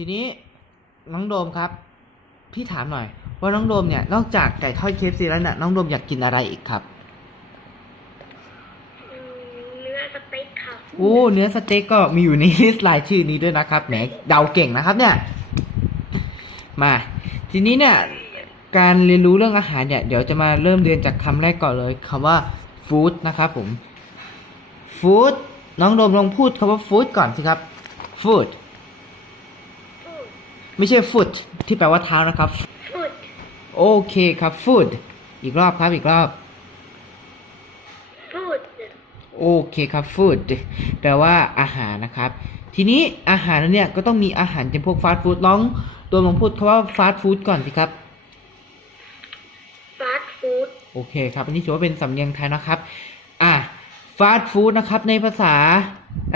ทีนี้น้องโดมครับ พี่ถามหน่อย ว่าน้องโดมเนี่ยนอกจากไก่ทอดเคฟซีแล้วเนี่ยน้องโดมอยากกินอะไรอีกครับอืมเนื้อสเต็กค่ะโอ้เนื้อสเต็กก็มีอยู่ในลิสต์รายชื่อนี้ด้วยนะครับแหมเดาเก่งนะครับ เนี่ย มา ทีนี้เนี่ย การเรียนรู้เรื่องอาหารเนี่ย เดี๋ยวจะมาเริ่มเรียนจากคำแรกก่อนเลยคำว่าฟู้ดนะครับผมฟู้ดน้องโดมลองพูดคำว่าฟู้ดก่อนสิครับฟู้ดฟูด ไม่ใช่ฟุตที่แปลว่าเท้านะครับฟูดโอเคครับฟู้ดอีกรอบครับอีกรอบฟูดโอเคครับฟู้ดแปลว่าอาหารนะครับ ทีนี้อาหารนั้นเนี่ยก็ต้องมีอาหารจำพวกฟาสต์ฟู้ดลองตัวลองพูดคำว่าฟาสต์ฟู้ดก่อนสิครับฟาสต์ฟู้ดโอเคครับ อันนี้ถือว่าเป็นสำเนียงไทยนะครับ อะฟาสต์ฟู้ดนะครับในภาษา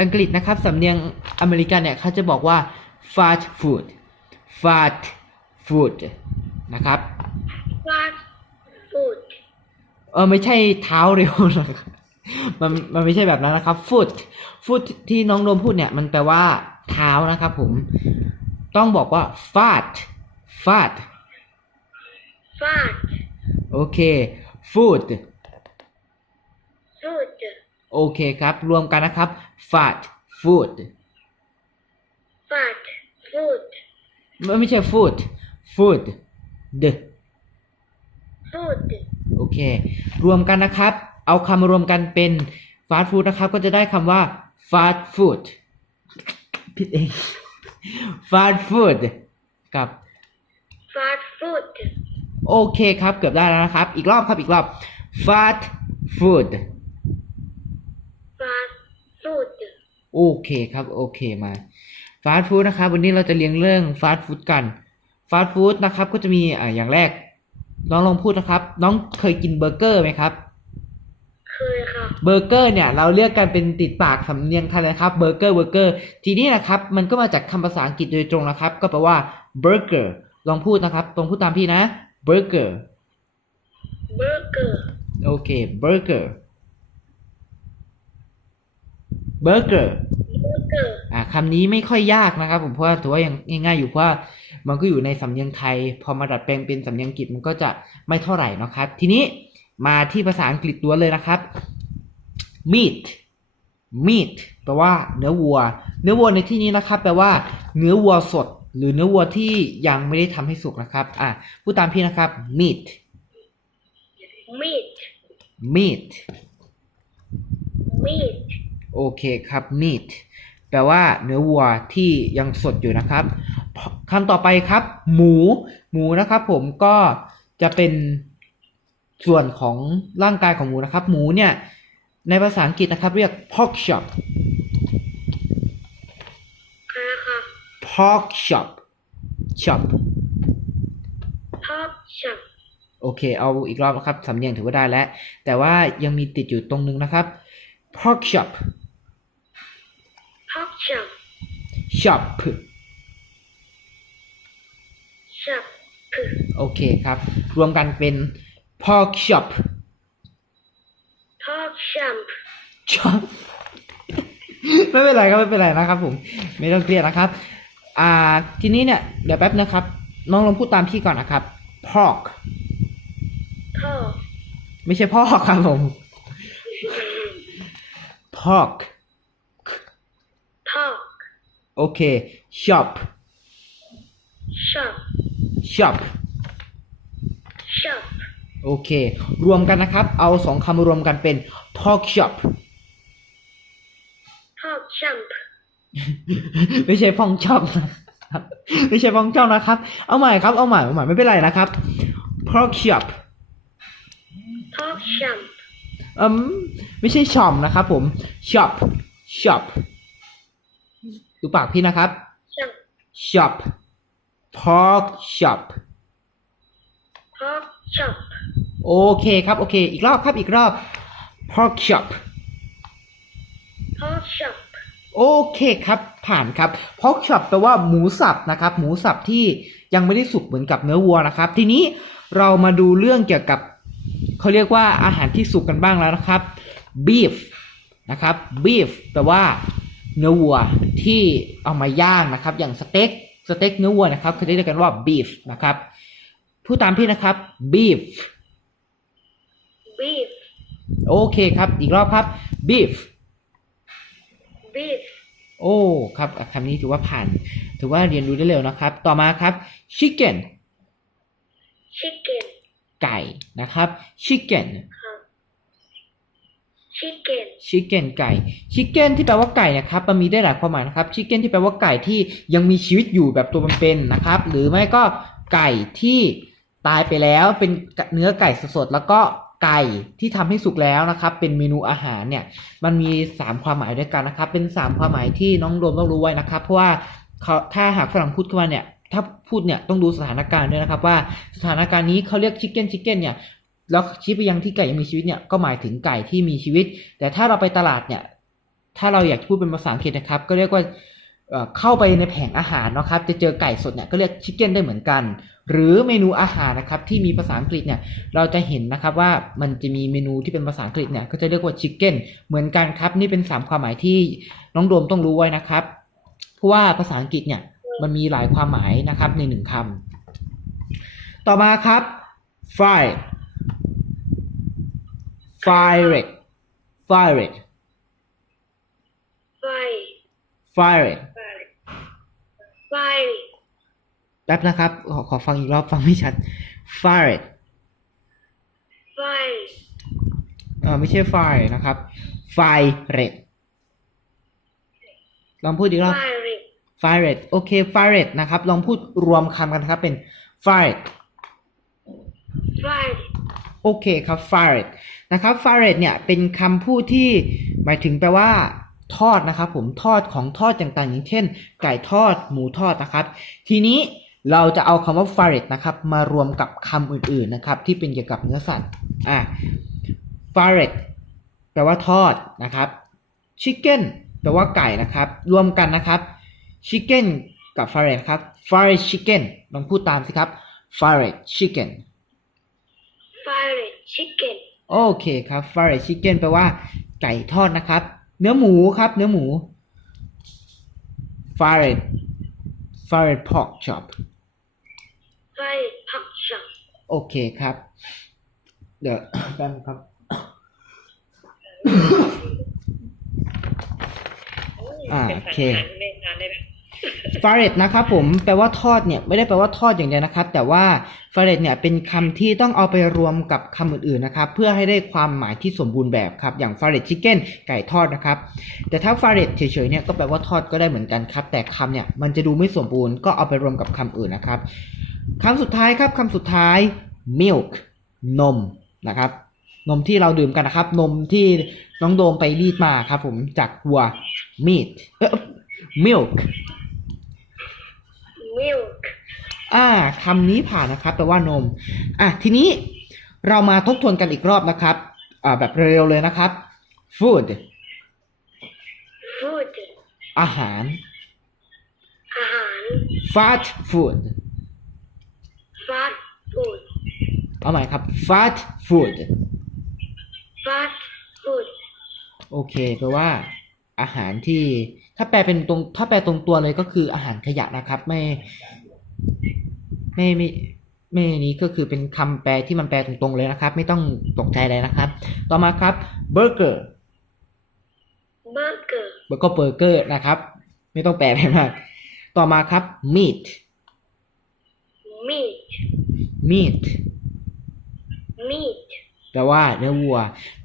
อังกฤษนะครับสำเนียงอเมริกันเนี่ยเขาจะบอกว่า fast food fast food นะครับฟาสต์ฟู้ดเออไม่ใช่เท้าเร็วหรอกมันมันไม่ใช่แบบนั้นนะครับ foot foot ที่น้องโดมพูดเนี่ย มันแปลว่าเท้านะครับผม ต้องบอกว่า fat fat ฟาสต์โอเค food ฟูดโอเคครับ รวมกันนะครับ fat food ฟาสต์ฟูด ไม่ไม่ใช่ food food the ฟูดโอเค รวมกันนะครับ เอาคำมารวมกันเป็น fast food นะครับ ก็จะได้คำว่า fast food ผิดเอง fast food กับฟาสต์ฟูดโอเคครับ เกือบได้แล้วนะครับ อีกรอบครับ อีกรอบ fast food ฟาสต์ฟูดโอเคครับ โอเคมา fast food นะครับวันนี้เราจะเรียนเรื่อง fast food กัน fast food นะครับก็จะมีอ่าอย่างแรกน้องลองพูดนะครับ น้องเคยกินเบอร์เกอร์ไหมครับ เคยค่ะเบอร์เกอร์เนี่ย เราเรียกกันเป็นติดปากสำเนียงไทยนะครับเบอร์เกอร์เบอร์เกอร์ทีนี้นะครับ มันก็มาจากคำภาษาอังกฤษโดยตรงนะครับ ก็แปลว่าเบอร์เกอร์ลองพูดนะครับลองพูดตามพี่นะเบอร์เกอร์เบอร์เกอร์โอเคเบอร์เกอร์เบอร์เกอร์เบ อร์เกอร์อ่าคำนี้ไม่ค่อยยากนะครับ ผมเพราะว่าถือว่ายังง่ายๆอยู่เพราะว่ามันก็อยู่ในสำเนียงไทย พอมาดัดแปลงเป็นสำเนียงอังกฤษมันก็จะไม่เท่าไหร่นะครับ ทีนี้มาที่ภาษาอังกฤษตัวเลยนะครับ meat meat แปลว่าเนื้อวัว เนื้อวัวในที่นี้นะครับ แปลว่าเนื้อวัวสด หรือเนื้อวัวที่ยังไม่ได้ทำให้สุกนะครับ อะพูดตามพี่นะครับ meat มีด meat มีดโอเคครับ meat แปลว่าเนื้อวัวที่ยังสดอยู่นะครับคำต่อไปครับ หมู หมูนะครับผมก็จะเป็นส่วนของร่างกายของหมูนะครับ หมูเนี่ยในภาษาอังกฤษนะครับ เรียก pork chop ค่ะค่ะ pork chop chop ทอปชับโอเค เอาอีกรอบนะครับ สำเนียงถือว่าได้แล้ว แต่ว่ายังมีติดอยู่ตรงนึงนะครับ pork chop ทอปชับ chop ชับคือโอเคครับ รวมกันเป็น pork chop ทอปชัมชอบไม่เป็นไรครับไม่เป็นไรนะครับผม ไม่ต้องเครียดนะครับ อ่า ทีนี้เนี่ย เดี๋ยวแป๊บนะครับ น้องลองพูดตามพี่ก่อนนะครับ pork ทอไม่ใช่พ่อครับผม pork ทอก โอเค shop ชับ shop ชับโอเค รวมกันนะครับ เอาสองคำมารวมกันเป็น pork shop ทอปชัมไม่ใช่พ่องชอบนะครับไม่ใช่พ่องชอบนะครับ เอาใหม่ครับ เอาใหม่เอาใหม่ไม่เป็นไรนะครับ pork shop ทอปชัมอืมไม่ใช่ชอมนะครับผม shop shop ดูปากพี่นะครับชับ shop pork shop ทอปชับโอเคครับ โอเค อีกรอบครับ อีกรอบ pork shop ทอปชับโอเคครับ ผ่านครับ pork chop แปลว่าหมูสับนะครับ หมูสับที่ยังไม่ได้สุกเหมือนกับเนื้อวัวนะครับ ทีนี้เรามาดูเรื่องเกี่ยวกับเขาเรียกว่าอาหารที่สุกกันบ้างแล้วนะครับ beef นะครับ beef แปลว่า เนื้อวัวที่เอามาย่างนะครับ อย่างสเต็กสเต็กเนื้อวัวนะครับเขาจะเรียกกันว่า beef นะครับพูดตามพี่นะครับ beef beef โอเคครับ อีกรอบครับ beef beef โอ้ครับอะคำนี้ถือว่าผ่าน ถือว่าเรียนรู้ได้เร็วนะครับ ต่อมาครับ chicken chicken ไก่นะครับ chicken ค รับ chicken chicken ไก่ chicken ที่แปลว่าไก่นะครับมันมีได้หลายความหมายนะครับ chicken ที่แปลว่าไก่ที่ยังมีชีวิตอยู่แบบตัวเป็นๆนะครับ หรือไม่ก็ไก่ที่ตายไปแล้วเป็นเนื้อไก่สดๆแล้วก็ไก่ที่ทำให้สุกแล้วนะครับ เป็นเมนูอาหารเนี่ย มันมี 3 ความหมายด้วยกันนะครับ เป็น 3 ความหมายที่น้องโดมต้องรู้ไว้นะครับ เพราะว่าเขาถ้าหากฝรั่งพูดขึ้นมาเนี่ย ถ้าพูดเนี่ยต้องดูสถานการณ์ด้วยนะครับ ว่าสถานการณ์นี้เขาเรียก chicken chicken เนี่ย แล้วชี้ไปยังที่ไก่ยังมีชีวิตเนี่ยก็หมายถึงไก่ที่มีชีวิต แต่ถ้าเราไปตลาดเนี่ย ถ้าเราอยากพูดเป็นภาษาอังกฤษนะครับ ก็เรียกว่าเข้าไปในแผงอาหารนะครับ จะเจอไก่สดเนี่ยก็เรียกชิคเก้นได้เหมือนกัน หรือเมนูอาหารนะครับที่มีภาษาอังกฤษเนี่ยเราจะเห็นนะครับว่ามันจะมีเมนูที่เป็นภาษาอังกฤษเนี่ยก็จะเรียกว่าชิคเก้นเหมือนกันครับ นี่เป็นสามความหมายที่น้องโดมต้องรู้ไว้นะครับเพราะว่าภาษาอังกฤษเนี่ยมันมีหลายความหมายนะครับในหนึ่งคำต่อมาครับ fry fire it fire it fry fire it fry แป๊บนะครับ ขอขอฟังอีกรอบฟังไม่ชัด fire it fry เออไม่ใช่ fire นะครับ fire it ลองพูดอีกรอบ fry fire it โอเค fire it นะครับ ลองพูดรวมคำกันครับเป็น fire it fry โอเคครับ fire it นะครับ fire it เนี่ยเป็นคำพูดที่หมายถึงแปลว่าทอดนะครับผมทอดของทอดต่างๆ อย่างเช่น ไก่ทอดหมูทอดนะครับ ทีนี้เราจะเอาคำว่า fire it นะครับมารวมกับคำอื่นๆนะครับที่เป็นเกี่ยวกับเนื้อสัตว์อะ fire it แปลว่าทอดนะครับ chicken แปลว่าไก่นะครับ รวมกันนะครับ chicken กับ fire it ครับ fire chicken ลองพูดตามสิครับ fire chicken fry chicken โอเคครับ fried chicken แปลว่าไก่ทอดนะครับ เนื้อหมูครับ เนื้อหมู fried fried pork chop fry pork chop โอเคครับ เดี๋ยวแป๊บนึงครับ อ่าโอเคฟา เรตนะครับผมแปลว่าทอดเนี่ยไม่ได้แปลว่าทอดอย่างเดียวนะครับ แต่ว่าฟาเรตเนี่ยเป็นคำที่ต้องเอาไปรวมกับคำอื่นๆนะครับ เพื่อให้ได้ความหมายที่สมบูรณ์แบบครับอย่างฟาเรตชิคเก้นไก่ทอดนะครับ แต่ถ้าฟาเรตเฉยๆเนี่ยก็แปลว่าทอดก็ได้เหมือนกันครับ แต่คำเนี่ยมันจะดูไม่สมบูรณ์ก็เอาไปรวมกับคำอื่นนะครับคำสุดท้ายครับคำสุดท้าย milk นมนะครับ นมที่เราดื่มกันนะครับ นมที่น้องโดมไปรีดมาครับผมจากวัว meat เออ milk milk อ่าคำนี้ผ่านนะครับแปลว่านม อะทีนี้เรามาทบทวนกันอีกรอบนะครับ อ่าแบบเร็วๆเลยนะครับ food food อาหาร อาหาร fast food fast food เอาใหม่ครับ fast food fast food โอเคแปลว่าอาหารที่ ถ้าแปลเป็นตรง ถ้าแปลตรงตัวเลยก็คืออาหารขยะนะครับ ไม่ไม่ไม่ไม่นี้ก็คือเป็นคำแปลที่มันแปลตรงๆเลยนะครับ ไม่ต้องตกใจเลยนะครับ ต่อมาครับ burger burger แล้วก็เบอร์เกอร์นะครับ ไม่ต้องแปลไปมาก ต่อมาครับ meat meat meat meat แปลว่าเนื้อวัว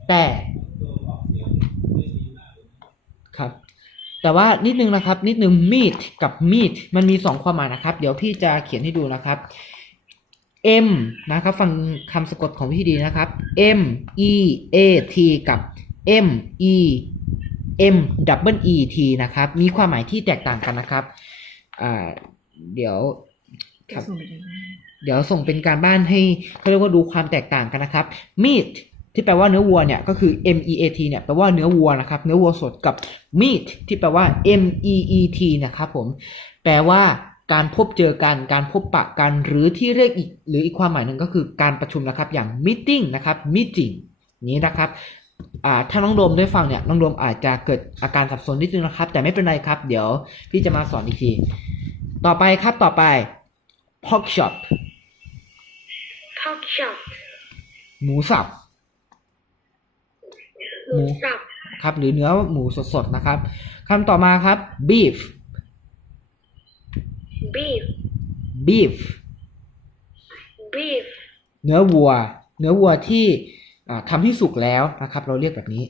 แต่ครับ แต่ว่านิดนึงนะครับนิดนึง meat กับ meat มันมีสองความหมายนะครับ เดี๋ยวพี่จะเขียนให้ดูนะครับ M นะครับฟังคำสะกดของพี่ดีนะครับ M E A T กับ M E M double E T นะครับ มีความหมายที่แตกต่างกันนะครับอ่าเดี๋ยวครับเดี๋ยวส่งเป็นการบ้านให้เขาเรียกว่าดูความแตกต่างกันนะครับ meat ที่แปลว่าเนื้อวัวเนี่ยก็คือ M E A T เนี่ยแปลว่าเนื้อวัวนะครับเนื้อวัวสดกับ meat ที่แปลว่า M E E T นะครับผมแปลว่าการพบเจอกัน การพบปะกัน หรือที่เรียกอีก หรืออีกความหมายหนึ่งก็คือการประชุมนะครับ อย่าง meeting นะครับ meeting นี้นะครับอ่าถ้าน้องโดมได้ฟังเนี่ยน้องโดมอาจจะเกิดอาการสับสนนิดนึงนะครับ แต่ไม่เป็นไรครับ เดี๋ยวพี่จะมาสอนอีกทีตต่อไปครับต่อไป pork chop pork chop หมูสับ หมูสับครับ หรือเนื้อหมูสดๆนะครับคำต่อมาครับ beef beef beef beef เนื้อวัว เนื้อวัวที่อ่าทำให้สุกแล้วนะครับ เราเรียกแบบนี้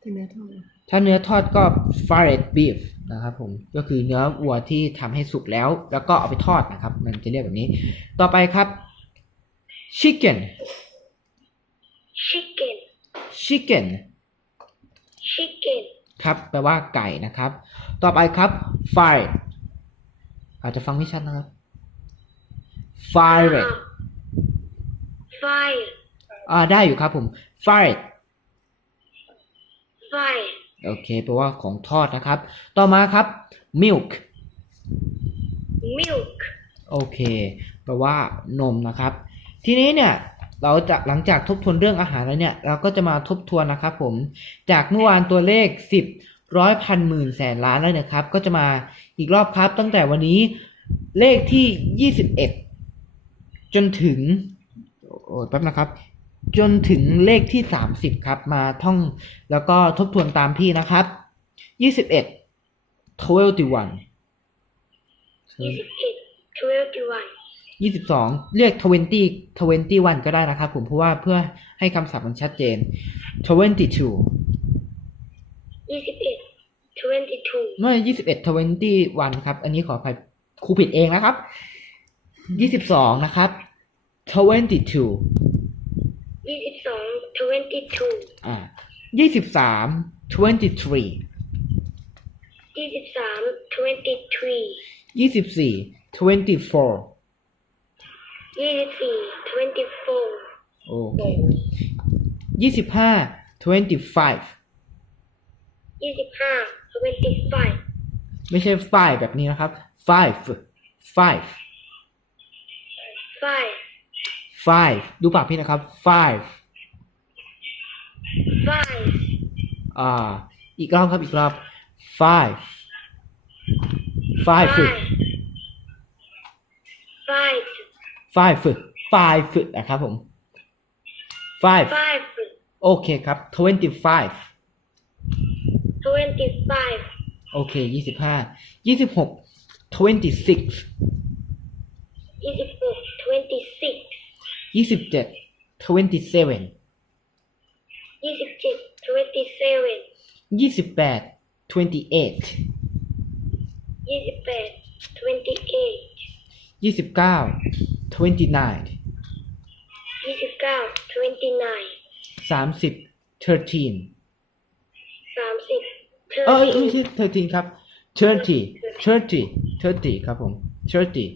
แต่เนื้อทอดอะถ้าเนื้อทอดก็ fried beef นะครับผมก็คือเนื้อวัวที่ทำให้สุกแล้ว แล้วก็เอาไปทอดนะครับ มันจะเรียกแบบนี้ ต่อไปครับ chicken chicken chicken chicken ครับแปลว่าไก่นะครับ ต่อไปครับ fried อาจจะฟังไม่ชัดนะครับ fried อ่า fire อ่าได้อยู่ครับผม fried fire โอเคแปลว่าของทอดนะครับ ต่อมาครับ milk milk โอเคแปลว่านมนะครับ ทีนี้เนี่ย เราจะหลังจากทบทวนเรื่องอาหารแล้วเนี่ย เราก็จะมาทบทวนนะครับผม จากเมื่อวานตัวเลขสิบร้อยพันหมื่นแสนล้านแล้วนะครับ ก็จะมาอีกรอบครับ ตั้งแต่วันนี้เลขที่ยี่สิบเอ็ดจนถึงโอ้แป๊บนะครับ จนถึงเลขที่สามสิบครับ มาท่องแล้วก็ทบทวนตามพี่นะครับยี่สิบเอ็ด twenty one 21 21 ยี่สิบสองเรียก twenty twenty one ก็ได้นะครับผมเพราะว่าเพื่อให้คำศัพท์มันชัดเจน twenty two 21 22ไม่ยี่สิบเอ็ด twenty one ครับ อันนี้ขออภัยครูผิดเองนะครับยี่สิบสองนะครับ twenty two 22 22อ่ายี่สิบสาม twenty three 23 23ยี่สิบสี่ twenty four 24 24โอเคยี่สิบห้า twenty five 25 25ไม่ใช่ five แบบนี้นะครับ five five 5 five ดูปากพี่นะครับ five 5อ่า อีกรอบครับ อีกรอบ five five ฝึก5 five ฝึก five ฝึกนะครับผม five 5โอเคครับ twenty five 25โอเคยี่สิบห้ายี่สิบหก twenty six 26 26ยี่สิบเจ็ด twenty seven 27 27ยี่สิบแปด twenty eight 28 28 ยี่สิบเก้า twenty nine 29 29สามสิบ thirteen 30เออไม่ใช่ thirteen ครับ thirty thirty thirty ครับผม thirty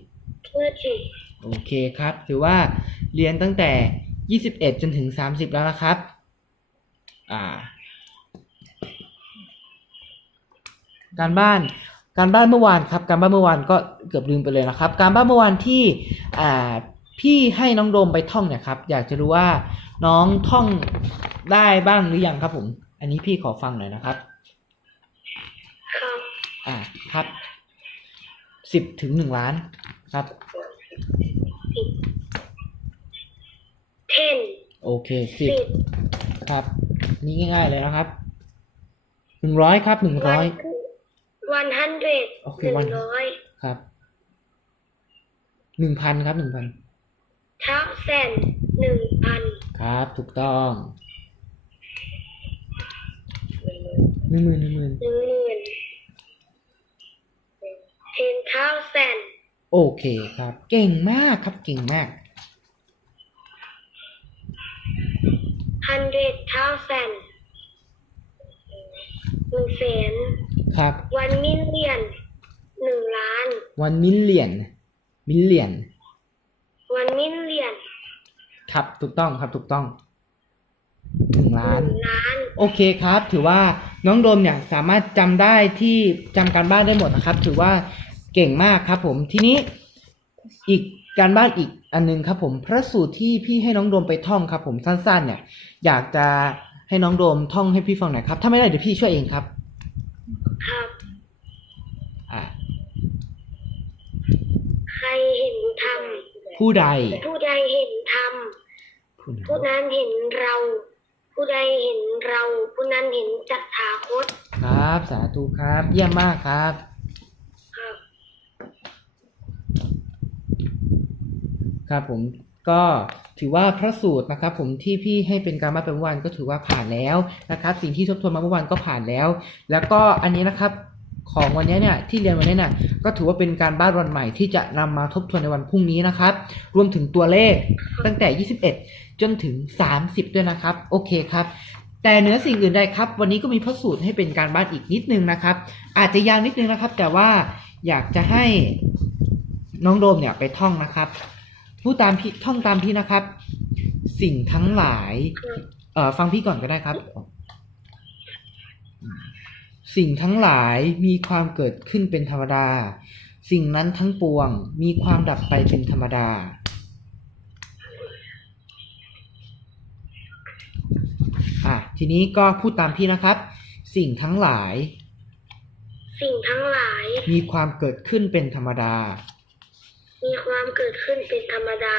30โอเคครับ ถือว่าเรียนตั้งแต่ 21 จนถึง 30 แล้วนะครับ อ่า การบ้าน การบ้านเมื่อวานครับ การบ้านเมื่อวานก็เกือบลืมไปเลยนะครับ การบ้านเมื่อวานที่อ่าพี่ให้น้องโดมไปท่องเนี่ยครับ อยากจะรู้ว่าน้องท่องได้บ้างหรือยังครับผม อันนี้พี่ขอฟังหน่อยนะครับ ครับ อ่าครับสิบถึงหนึ่งล้านครับ10โอเคสิบ10ครับ นี่ง่ายๆเลยนะครับหนึ่งร้อยครับหนึ่งร้อย 100โอเควัน100ครับหนึ่งพันครับหนึ่งพัน thousand 1,000ครับ ถูกต้องหนึ่งหมื่นหนึ่งหมื่น10,000 ten thousand โอเคครับ เก่งมากครับเก่งมาก hundred thousand หนึ่งแสน ครับ one million หนึ่งล้าน วันมิลเลียน มิลเลียน one million ครับ ถูกต้องครับ ถูกต้องหนึ่งหล้านนึ่งล้าน โอเคครับ ถือว่าน้องโดมเนี่ยสามารถจำได้ที่จำการบ้านได้หมดนะครับ ถือว่าเก่งมากครับ ผม ทีนี้อีกการบ้านอีกอันนึงครับ ผมพระสูตรที่พี่ให้น้องโดมไปท่องครับ ผมสั้นๆ เนี่ย อยากจะให้น้องโดมท่องให้พี่ฟังหน่อยครับ ถ้าไม่ได้เดี๋ยวพี่ช่วยเองครับ ครับอ่าใครเห็นธรรมผู้ใด ผู้ใดเห็นธรรมผู้นั้นเห็นเรา ผู้ใดเห็นเรา ผู้นั้นเห็นจักถาคต ครับ สาธุครับ เยี่ยมมากครับครับผมก็ ถือว่าพระสูตรนะครับผมที่พี่ให้เป็นการมาเป็นวันก็ถือว่าผ่านแล้วนะครับ สิ่งที่ทบทวนมาเมื่อวานก็ผ่านแล้ว แล้วก็อันนี้นะครับของวันนี้เนี่ยที่เรียนวันนี้เนี่ยก็ถือว่าเป็นการบ้านวันใหม่ที่จะนำมาทบทวนในวันพรุ่งนี้นะครับ รวมถึงตัวเลขตั้งแต่ 21 จนถึง 30 ด้วยนะครับ โอเคครับ แต่เหนือสิ่งอื่นใดครับ วันนี้ก็มีพระสูตรให้เป็นการบ้านอีกนิดนึงนะครับ อาจจะยาวนิดนึงนะครับ แต่ว่าอยากจะให้น้องโดมเนี่ยไปท่องนะครับ พูดตามพี่ท่องตามพี่นะครับ สิ่งทั้งหลาย เอ่อฟังพี่ก่อนก็ได้ครับ สิ่งทั้งหลายมีความเกิดขึ้นเป็นธรรมดา สิ่งนั้นทั้งปวง มีความดับไปเป็นธรรมดา อะทีนี้ก็พูดตามพี่นะครับ สิ่งทั้งหลาย สิ่งทั้งหลาย มีความเกิดขึ้นเป็นธรรมดา มีความเกิดขึ้นเป็นธรรมดา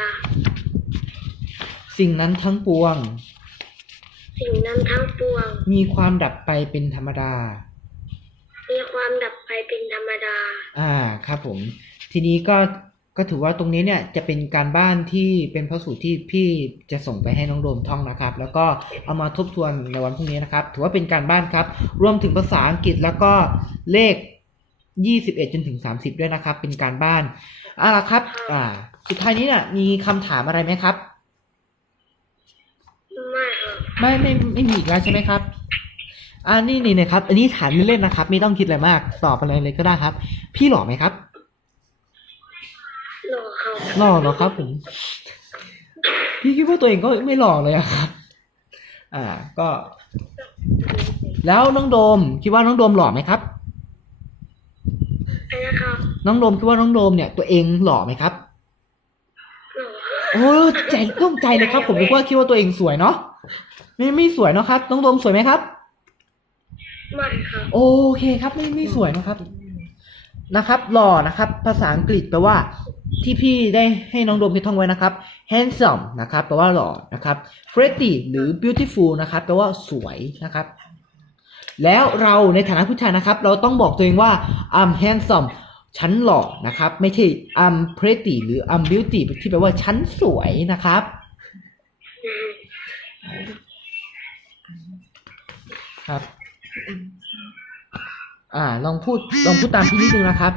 สิ่งนั้นทั้งปวง สิ่งนั้นทั้งปวง มีความดับไปเป็นธรรมดา มีความดับไปเป็นธรรมดา อ่าครับผม ทีนี้ก็ก็ถือว่าตรงนี้เนี่ยจะเป็นการบ้านที่เป็นพระสูตรที่พี่จะส่งไปให้น้องโดมท่องนะครับ แล้วก็เอามาทบทวนในวันพรุ่งนี้นะครับ ถือว่าเป็นการบ้านครับ รวมถึงภาษาอังกฤษแล้วก็เลข 21 จนถึง 30 ด้วยนะครับ เป็นการบ้าน เอาละครับ อ่า สุดท้ายนี้เนี่ยมีคำถามอะไรไหมครับ ไม่ครับไม่ไม่ไม่มีอีกแล้วใช่ไหมครับ อ่านี่นี่นะครับ อันนี้ถามเล่นๆนะครับ ไม่ต้องคิดอะไรมาก ตอบอะไรเลยก็ได้ครับ พี่หล่อไหมครับ หล่อครับหล่อเหรอครับผมพี่คิดว่าตัวเองก็ไม่หล่อเลยอะครับ อ่า ก็ แล้วน้องโดม คิดว่าน้องโดมหล่อไหมครับอั นนะครับ น้องโดมคิดว่าน้องโดมเนี่ยตัวเองหล่อไหมครับ หล่อโอ้ใจต้องใจเลยครับ ผมคิดว่าคิดว่าตัวเองสวยเนาะไม่ไม่สวยเนาะครับ น้องโดมสวยไหมครับ ไม่ครับ โอเคครับไม่ไม่สวยนะครับนะครับหล่อนะครับ ภาษาอังกฤษแปลว่า ที่พี่ได้ให้น้องโดมคิดท่องไว้นะครับ handsome นะครับแปลว่าหล่อนะครับ pretty หรือ beautiful นะครับแปลว่าสวยนะครับ แล้วเราในฐานะผู้ชายนะครับ เราต้องบอกตัวเองว่า I'm handsome ฉันหล่อนะครับ ไม่ใช่ I'm pretty หรือ I'm beauty ที่แปลว่าฉันสวยนะครับอืมครับ อ่า ลองพูด ลองพูดตามพี่นิดนึงนะครับ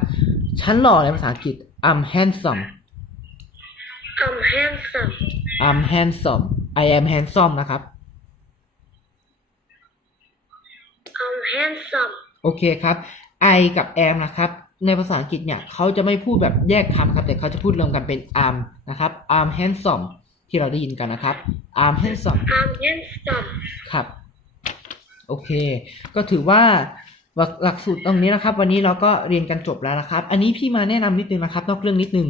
ฉันหล่อในภาษาอังกฤษ I'm handsome I'm handsome I'm handsome I am handsome นะครับ I'm handsome โอเคครับ I กับ am นะครับ ในภาษาอังกฤษเนี่ยเขาจะไม่พูดแบบแยกคำครับ แต่เขาจะพูดรวมกันเป็น am นะครับ I'm handsome ที่เราได้ยินกันนะครับ I'm handsome I'm handsome ครับ โอเค ก็ถือว่าหลักหลักสูตรตรงนี้นะครับ วันนี้เราก็เรียนกันจบแล้วนะครับ อันนี้พี่มาแนะนำนิดนึงนะครับ นอกเรื่องนิดนึง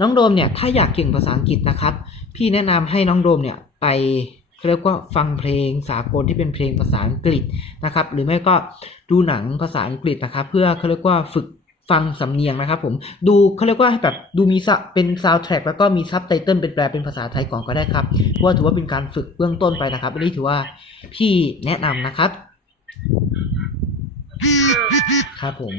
น้องโดมเนี่ยถ้าอยากเก่งภาษาอังกฤษนะครับ พี่แนะนำให้น้องโดมเนี่ยไป เขาเรียกว่าฟังเพลงสากลที่เป็นเพลงภาษาอังกฤษนะครับ หรือไม่ก็ดูหนังภาษาอังกฤษนะครับ เพื่อเขาเรียกว่าฝึกฟังสำเนียงนะครับผมดูเขาเรียกว่าแบบดูมีซะเป็นซาวด์แทร็กแล้วก็มีซับไตเติลเป็นแปลเป็นภาษาไทยก่อนก็ได้ครับเพราะว่าถือว่าเป็นการฝึกเบื้องต้นไปนะครับอันนี้ถือว่าพี่แนะนำนะครับครับผม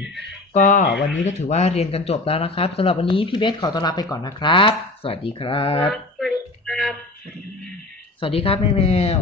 ก็วันนี้ก็ถือว่าเรียนกันจบแล้วนะครับสำหรับวันนี้พี่เบสขอต้อนรับไปก่อนนะครับ สวัสดีครับ สวัสดีครับ สวัสดีครับแม่แมว